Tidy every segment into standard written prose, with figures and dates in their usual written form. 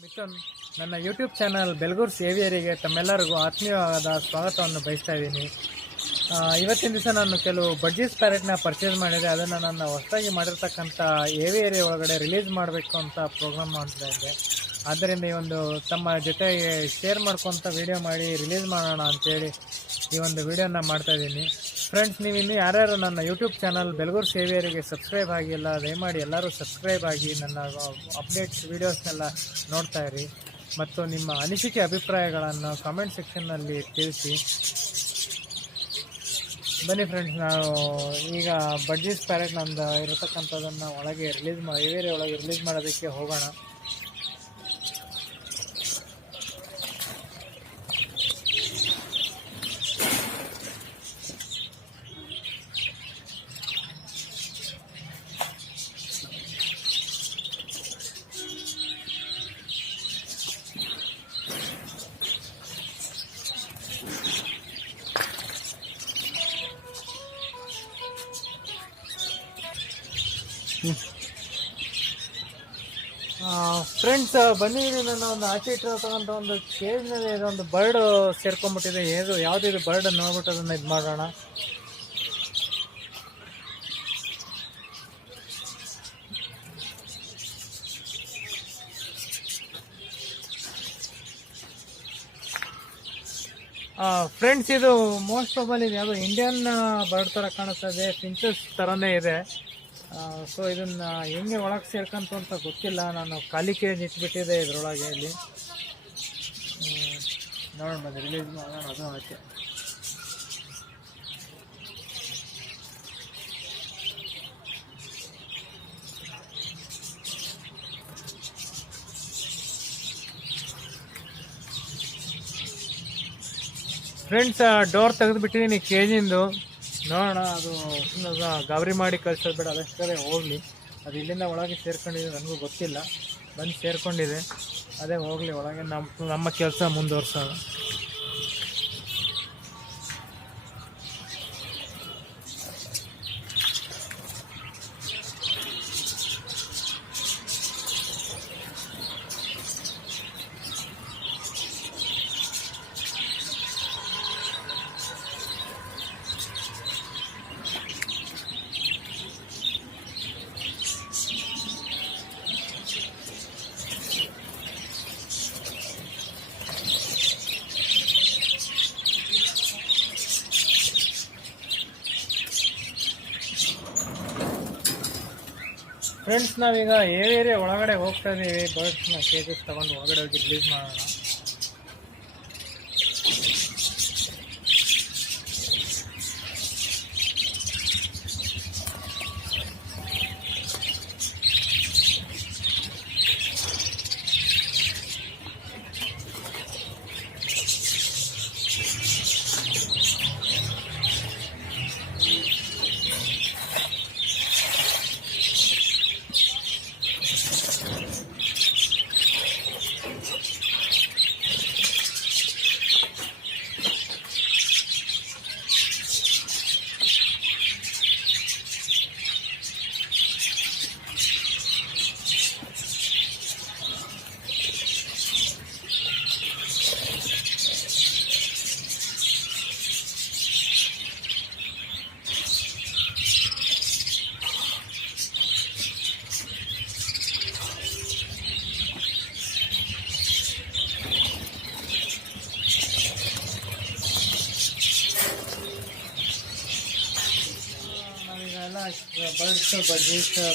ಮಿಥುನ್, ನನ್ನ YouTube channel ಬೆಲ್ಗೂರ್ಸ್ ಏವಿಯರಿಗೆ ತಮ್ಮೆಲ್ಲರಿಗೂ ಆತ್ಮೀಯವಾದ ಸ್ವಾಗತವನ್ನು ಬಯಸ್ತಾ ಇದ್ದೀನಿ. ಇವತ್ತಿನ ದಿವಸ ನಾನು ಕೆಲವು ಬಡ್ಜೀಸ್ ಪ್ಯಾರೆಟ್ನ ಪರ್ಚೇಸ್ ಮಾಡಿದೆ. ಅದನ್ನು ನನ್ನ ಹೊಸದಾಗಿ ಮಾಡಿರ್ತಕ್ಕಂಥ ಏವಿಯರಿ ಒಳಗಡೆ ರಿಲೀಸ್ ಮಾಡಬೇಕು ಅಂತ ಪ್ರೋಗ್ರಾಮ್ ಮಾಡ್ತಾ ಇದ್ದೆ. ಆದ್ದರಿಂದ ಈ ಒಂದು ತಮ್ಮ ಜೊತೆಗೆ ಶೇರ್ ಮಾಡ್ಕೊತ ವಿಡಿಯೋ ಮಾಡಿ ರಿಲೀಸ್ ಮಾಡೋಣ ಅಂಥೇಳಿ ಈ ಒಂದು ವಿಡಿಯೋನ ಮಾಡ್ತಾಯಿದ್ದೀನಿ. ಫ್ರೆಂಡ್ಸ್, ನೀವು ಇನ್ನೂ ಯಾರ್ಯಾರು ನನ್ನ ಯೂಟ್ಯೂಬ್ ಚಾನಲ್ ಬೆಲ್ಗೂರ್ಸ್ ಏವಿಯರಿಗೆ ಸಬ್ಸ್ಕ್ರೈಬ್ ಆಗಿಲ್ಲ, ದಯಮಾಡಿ ಎಲ್ಲರೂ ಸಬ್ಸ್ಕ್ರೈಬ್ ಆಗಿ ನನ್ನ ಅಪ್ಡೇಟ್ಸ್ ವೀಡಿಯೋಸ್ನೆಲ್ಲ ನೋಡ್ತಾ ಇರಿ ಮತ್ತು ನಿಮ್ಮ ಅನಿಸಿಕೆ ಅಭಿಪ್ರಾಯಗಳನ್ನು ಕಾಮೆಂಟ್ ಸೆಕ್ಷನ್ನಲ್ಲಿ ತಿಳಿಸಿ. ಬನ್ನಿ ಫ್ರೆಂಡ್ಸ್, ನಾವು ಈಗ ಬಡ್ಜೀಸ್ ಪ್ಯಾರೆಟ್ ನಂದು ಇರತಕ್ಕಂಥದ್ದನ್ನು ಒಳಗೆ ಏವಿಯರಿ ಒಳಗೆ ರಿಲೀಸ್ ಮಾಡೋದಕ್ಕೆ ಹೋಗೋಣ. ಫ್ರೆಂಡ್ಸ್, ಬನ್ನಿ, ನನ್ನ ಒಂದು ಆಚೆ ಇಟ್ಟಿರತಕ್ಕಂಥ ಒಂದು ಕೇಜ್ನಲ್ಲಿ ಇದೊಂದು ಬರ್ಡ್ ಸೇರ್ಕೊಂಡ್ಬಿಟ್ಟಿದೆ. ಯಾವುದಿದು ಬರ್ಡ್ ನೋಡ್ಬಿಟ್ಟು ಅದನ್ನು ಇದು ಮಾಡೋಣ. ಫ್ರೆಂಡ್ಸ್, ಇದು ಮೋಸ್ಟ್ ಪ್ರಾಬಲ್ ಇದು ಯಾವುದೋ ಇಂಡಿಯನ್ ಬರ್ಡ್ ಥರ ಕಾಣಿಸ್ತದೆ, ಫಿಂಚಸ್ ಥರನೇ ಇದೆ. ಸೊ ಇದನ್ನು ಹೆಂಗೆ ಒಳಗೆ ಸೇರ್ಕಂತು ಅಂತ ಗೊತ್ತಿಲ್ಲ. ನಾನು ಖಾಲಿ ಕೇಜ್ ಇಟ್ಬಿಟ್ಟಿದೆ ಇದರೊಳಗೆ. ಇಲ್ಲಿ ನೋಡೋಣ, ಬಂದು ರಿಲೀಸ್ ಮಾಡೋಣ. ಅದು ಆಚೆ ಫ್ರೆಂಡ್ಸ್, ಡೋರ್ ತೆಗೆದುಬಿಟ್ಟಿದ್ದೀನಿ ಕೇಜಿಂದು. ನೋಡೋಣ, ಅದು ಗಾಬರಿ ಮಾಡಿ ಕಳ್ಸೋದು ಬೇಡ, ಅದಷ್ಟೇ ಹೋಗಲಿ. ಅದು ಇಲ್ಲಿಂದ ಒಳಗೆ ಸೇರ್ಕೊಂಡಿದೆ, ನನಗೂ ಗೊತ್ತಿಲ್ಲ. ಬಂದು ಸೇರ್ಕೊಂಡಿದೆ, ಅದೇ ಹೋಗಲಿ ಒಳಗೆ. ನಮ್ಮ ಕೆಲಸ ಮುಂದುವರ್ಸೋಣ. ಫ್ರೆಂಡ್ಸ್, ನಾವೀಗ ಏರಿಯಾ ಒಳಗಡೆ ಹೋಗ್ತಾ ಇದ್ದೀವಿ. ಬರ್ಡ್ಸ್ನ ಕೇಜಸ್ ತಗೊಂಡು ಒಳಗಡೆ ಹೋಗಿ ರಿಲೀಸ್ ಮಾಡೋಣ.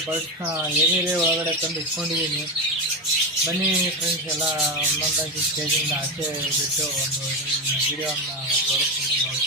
ಬರ್ಡ್ಸ್ನ ಏರಿಯಾ ಒಳಗಡೆ ತಂದು ಇಟ್ಕೊಂಡಿದ್ದೀನಿ. ಬನ್ನಿ ಫ್ರೆಂಡ್ಸ್, ಎಲ್ಲ ಒಂದೊಂದಾಗಿ ಸ್ಟೇಜಿಂದ ಆಚೆ ಬಿಟ್ಟು ಒಂದು ವಿಡಿಯೋನ ತೋರಿಸ್ತೀನಿ ನೋಡಿ.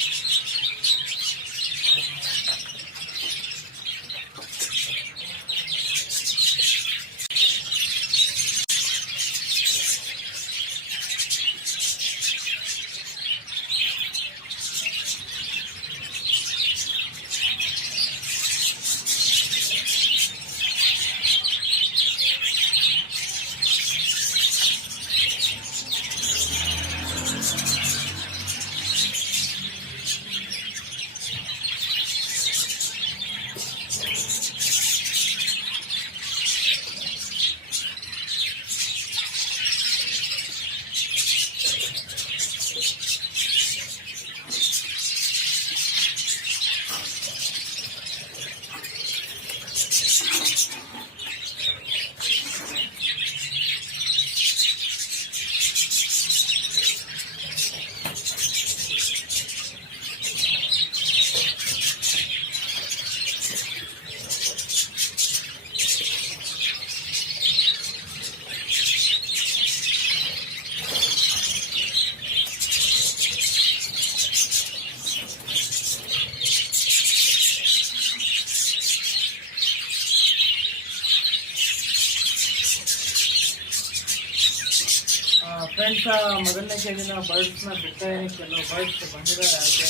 ಫ್ರೆಂಡ್ಸ್, ಮೊದಲನೇ ಕೆಜಿನ ಬರ್ಡ್ಸ್ನ ಬಿಡ್ತಾ ಇದೀನಿ. ಕೆಲವು ಬರ್ಡ್ಸ್ ಬಂದಿದ್ದಾರೆ, ಯಾಕೆ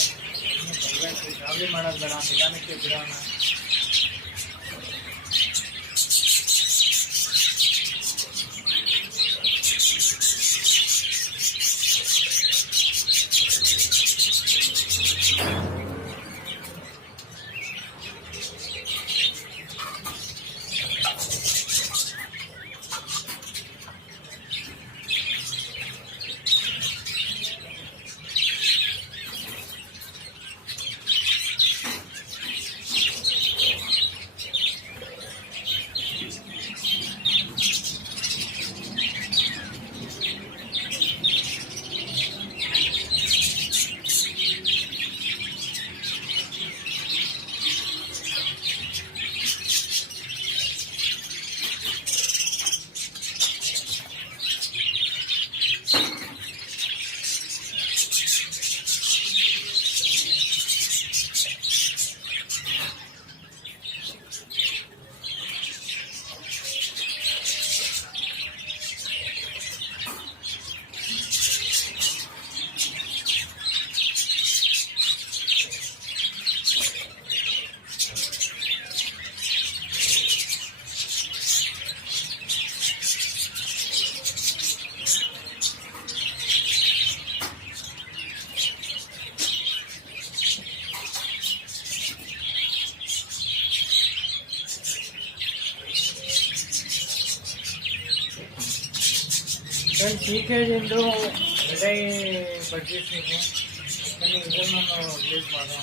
ಇನ್ನು ಬರಬೇಕು. ಜಾಲಿ ಮಾಡೋದು ಬೇಡ, ನಿಧಾನಕ್ಕೆ ಬಿಡೋಣ. ಫ್ರೆಂಡ್ಸ್, ಈ ಕೆಜಿಂದು ಎಡೈ ಬಡ್ಜೆಟ್ ಇದೆ. ಬನ್ನಿ ಇದನ್ನು ನಾವು ರಿಲೀಸ್ ಮಾಡೋಣ.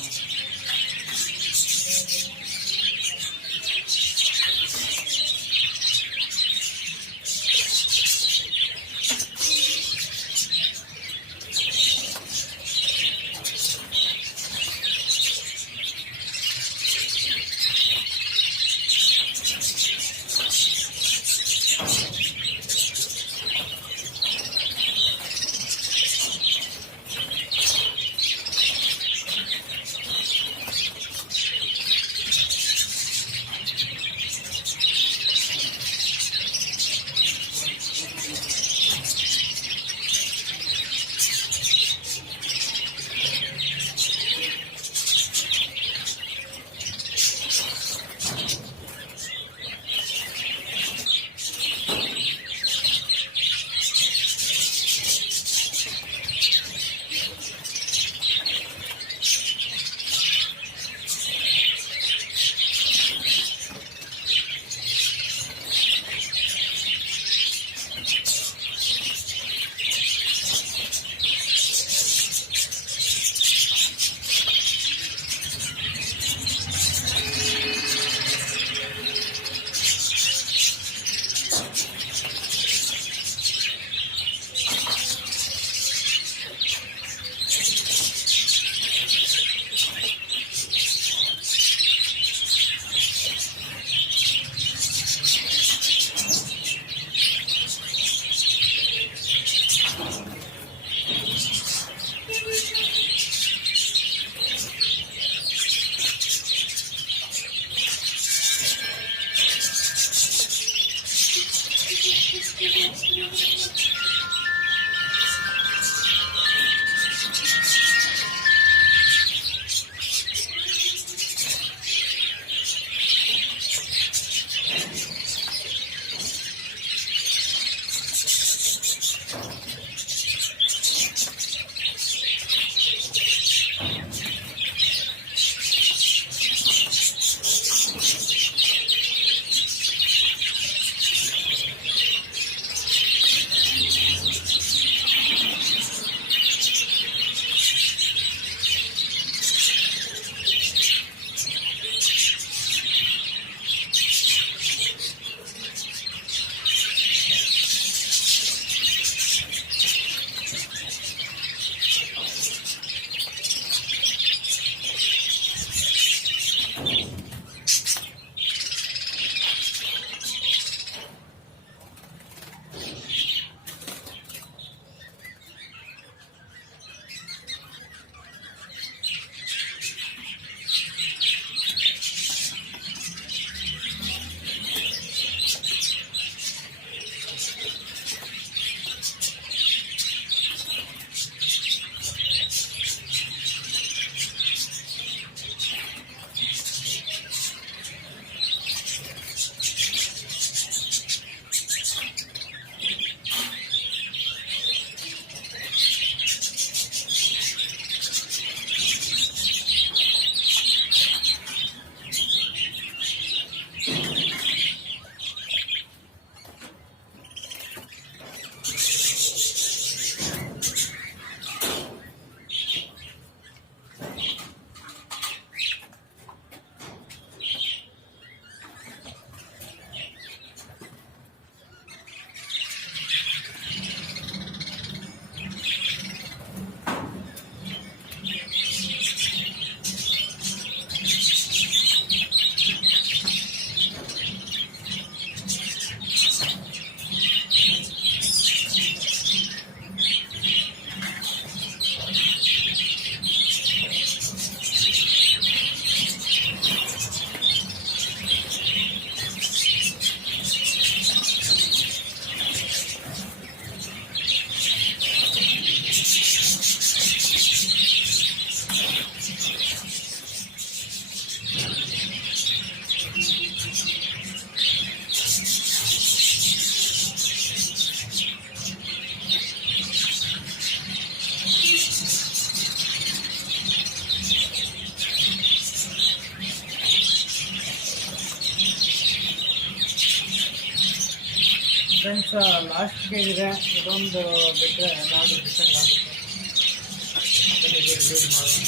ಫ್ರೆಂಡ್ಸ್ ಲಾಸ್ಟ್ಗೆ ಇದೆ, ಇದೊಂದು ಬಿಟ್ಟರೆ ಎಲ್ಲಾದರೂ ಡಿಸೈನ್ ಆಗುತ್ತೆ. ಅದನ್ನು ರಿಲೀಸ್ ಮಾಡೋಣ.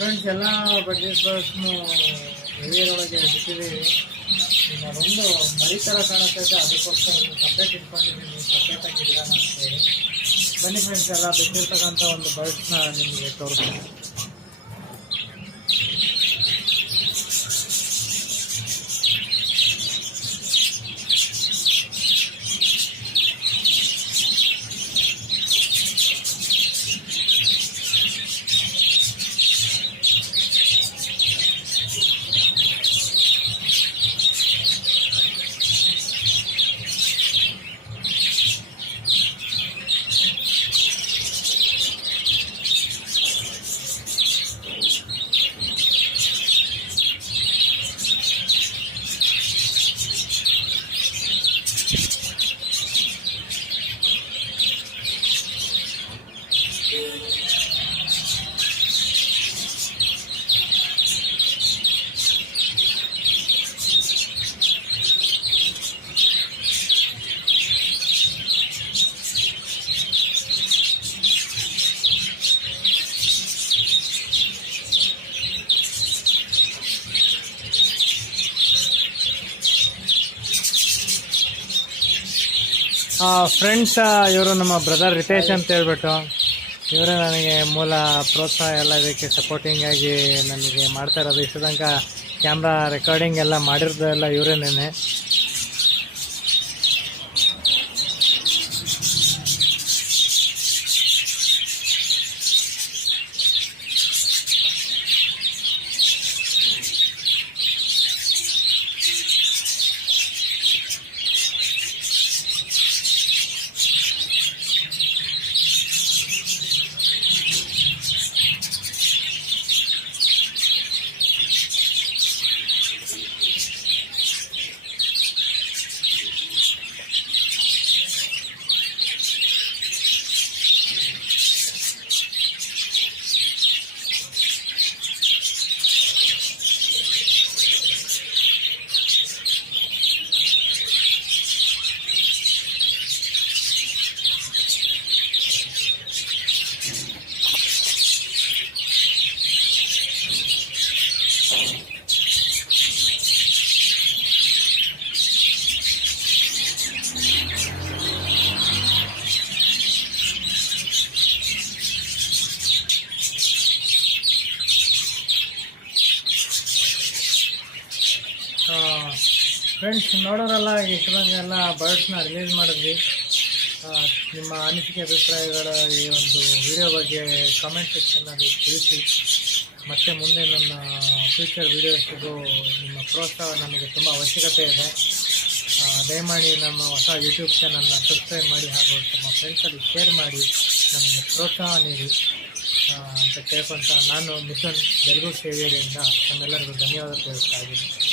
ಫ್ರೆಂಡ್ಸ್ ಎಲ್ಲ ಬಡ್ಜೆಟ್ ಬಸ್ನು ಏರಿಯಾದೊಳಗೆ ಬಿಟ್ಟಿದ್ದೀವಿ. ಈಗ ಅದೊಂದು ಮರಿ ಥರ ಕಾಣುತ್ತೈತೆ, ಅದಕ್ಕೋಸ್ಕರ ಸಪ್ರೇಟ್ ಇಟ್ಕೊಂಡಿದ್ದೀನಿ, ಸಪ್ರೇಟಾಗಿ ಇಡೋಣ ಅಂತೇಳಿ. ಬನ್ನಿ ಫ್ರೆಂಡ್ಸ್, ಎಲ್ಲ ಬಿಟ್ಟಿರ್ತಕ್ಕಂಥ ಒಂದು ಬಸ್ನ ನಿಮಗೆ ತೋರಿಸ್ತೀನಿ. ಫ್ರೆಂಡ್ಸ್, ಇವರು ನಮ್ಮ ಬ್ರದರ್ ರಿತೇಶ್ ಅಂತ ಹೇಳ್ಬಿಟ್ಟು, ಇವರೇ ನನಗೆ ಮೂಲ ಪ್ರೋತ್ಸಾಹ ಎಲ್ಲ ಇದಕ್ಕೆ ಸಪೋರ್ಟಿಂಗ್ ಆಗಿ ನನಗೆ ಮಾಡ್ತಾ ಇರೋದು. ಇಷ್ಟು ತನಕ ಕ್ಯಾಮ್ರಾ ರೆಕಾರ್ಡಿಂಗ್ ಎಲ್ಲ ಮಾಡಿರೋದೆಲ್ಲ ಇವರೇನೇನೆ. ಫ್ರೆಂಡ್ಸ್ ನೋಡೋರೆಲ್ಲ ಇಷ್ಟೊಂದೆಲ್ಲ ಬರ್ಡ್ಸ್ನ ರಿಲೀಸ್ ಮಾಡಿದ್ವಿ. ನಿಮ್ಮ ಅನಿಸಿಕೆ ಅಭಿಪ್ರಾಯಗಳ ಈ ಒಂದು ವಿಡಿಯೋ ಬಗ್ಗೆ ಕಾಮೆಂಟ್ ಸೆಕ್ಷನ್ನಲ್ಲಿ ತಿಳಿಸಿ. ಮತ್ತು ಮುಂದೆ ನನ್ನ ಫ್ಯೂಚರ್ ವೀಡಿಯೋಸ್ಗೂ ನಿಮ್ಮ ಪ್ರೋತ್ಸಾಹ ನಮಗೆ ತುಂಬ ಅವಶ್ಯಕತೆ ಇದೆ. ದಯಮಾಡಿ ನಮ್ಮ ಹೊಸ ಯೂಟ್ಯೂಬ್ ಚಾನಲ್ನ ಸಬ್ಸ್ಕ್ರೈಬ್ ಮಾಡಿ ಹಾಗೂ ತಮ್ಮ ಫ್ರೆಂಡ್ಸಲ್ಲಿ ಶೇರ್ ಮಾಡಿ ನಮಗೆ ಪ್ರೋತ್ಸಾಹ ನೀಡಿ ಅಂತ ಕೇಳ್ಕೊತ ನಾನು ಮಿಥುನ್ ಬೆಲ್ಗೂರ್ ಸೇವಿಯರಿಂದ ತಮ್ಮೆಲ್ಲರಿಗೂ ಧನ್ಯವಾದ ತಿಳಿಸ್ತಾ ಇದ್ದೀನಿ.